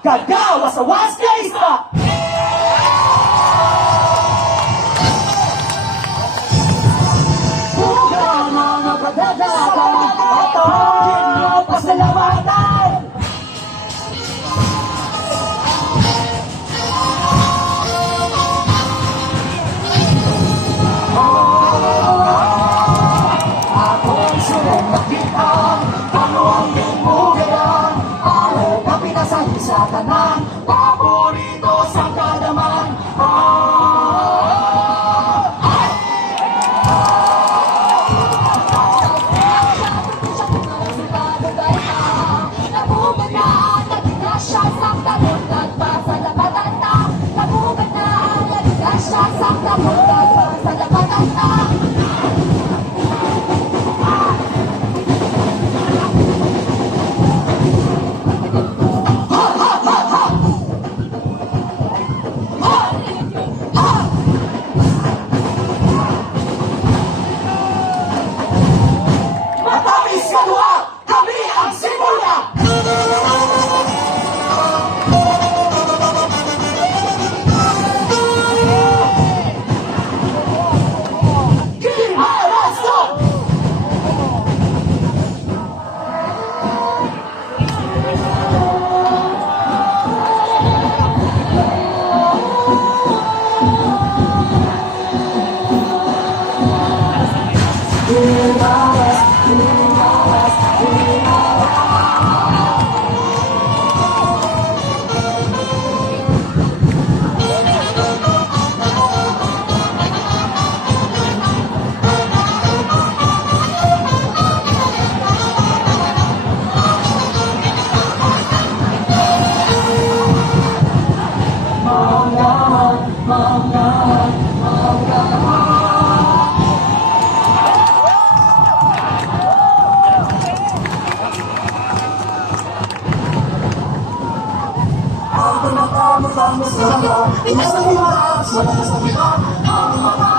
Kagawa sa Waskaysa! Mga pagdadalakan ito ang pasalamatan. Ako'y sumagkita ano ang limugayan. Ako na pinasahi sa tanan, paborito sa kadaman. Matamis kadua, kami ang simula! Sama-sama, inasal mo, sa mga ang mga